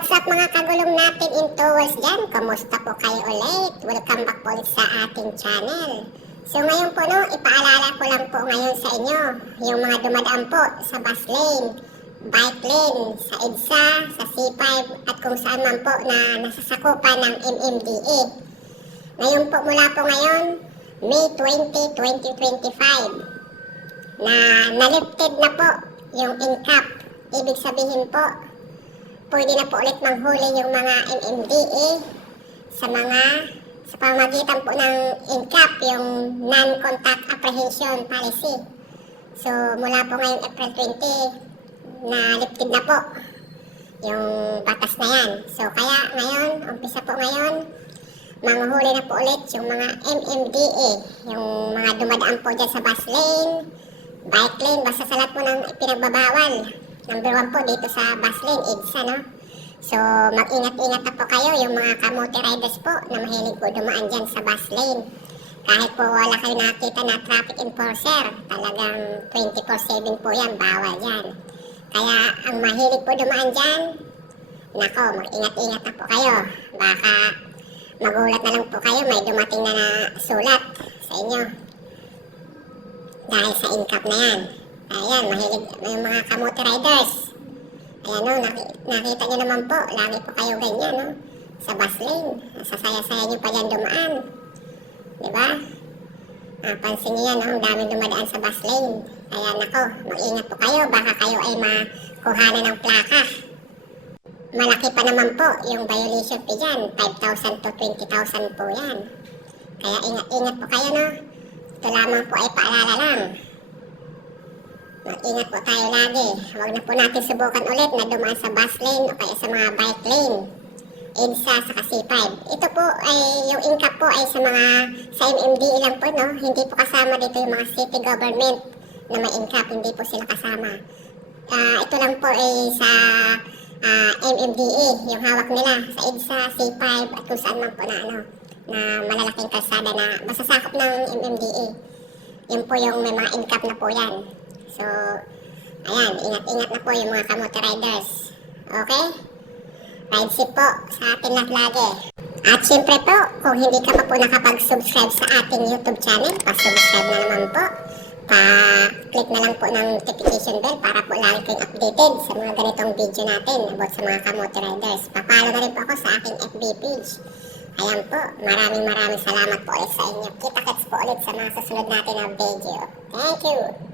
What's up mga kagulong natin in tours dyan? Kamusta po kayo ulit? Welcome back po sa ating channel. So ngayon po no, ipaalala ko lang po ngayon sa inyo yung mga dumadaan po sa bus lane, bike lane, sa EDSA, sa C5 at kung saan man po na nasasakupan ng MMDA. Ngayon po mula po ngayon, May 20, 2025 na nalifted na po yung incap. Ibig sabihin po, pwede na po ulit manghuli yung mga MMDA sa mga sa pamagitan po ng INCAP, yung Non-Contact Apprehension Policy. So, mula po ngayon April 20, na lifted na po yung batas na yan. So, kaya ngayon, umpisa po ngayon, manghuli na po ulit yung mga MMDA, yung mga dumadaan po dyan sa bus lane, bike lane, basta sa lahat po ng pinagbabawal. Number one po dito sa bus lane, EDSA, no? So, mag-ingat-ingat na po kayo yung mga kamote riders po na mahilig po dumaan dyan sa bus lane. Kahit po wala kayo nakita na traffic enforcer, talagang 24-7 po yan, bawal yan. Kaya ang mahilig po dumaan dyan, nako, mag-ingat-ingat na po kayo. Baka magulat na lang po kayo, may dumating na na sulat sa inyo. Dahil sa income na yan. Ayan, mahilig yung mga kamote riders. Ayan o, naki- nakita nyo naman po, lagi po kayo ganyan, no? Sa bus lane, sasaya-saya nyo pa dyan dumaan. Di ba? Ah, pansin nyo yan, no? ang daming dumadaan sa bus lane. Kaya nako, mag-ingat po kayo, baka kayo ay makuhanan ng plaka. Malaki pa naman po yung violation fee dyan, 5,000 to 20,000 po yan. Kaya ingat-ingat po kayo, no? Ito lamang po ay paalala lang. Mag-ingat po tayo lagi. Huwag na po natin subukan ulit na dumaan sa bus lane o kaya sa mga bike lane. EDSA sa C5. Ito po ay, yung income po ay sa mga, sa MMDA lang po, no? Hindi po kasama dito yung mga city government na may income. Hindi po sila kasama. Ah, ito lang po ay sa ah, MMDA, yung hawak nila sa EDSA, C5 at kung saan man po na ano, na malalaking kalsada na masasakop ng MMDA. Yun po yung may mga income na po yan. So, ayan, ingat-ingat na po yung mga kamote riders. Okay? Ride safe po sa ating lahat lagi. At syempre po, kung hindi ka pa po nakapag-subscribe sa ating YouTube channel, pa-subscribe na naman po. Pa-click na lang po ng notification bell para po lagi kayong updated sa mga ganitong video natin about sa mga kamote riders. Papalo na rin po ako sa aking FB page. Ayan po, maraming maraming salamat po ulit sa inyo. Kita-kits po ulit sa mga susunod natin na video. Thank you!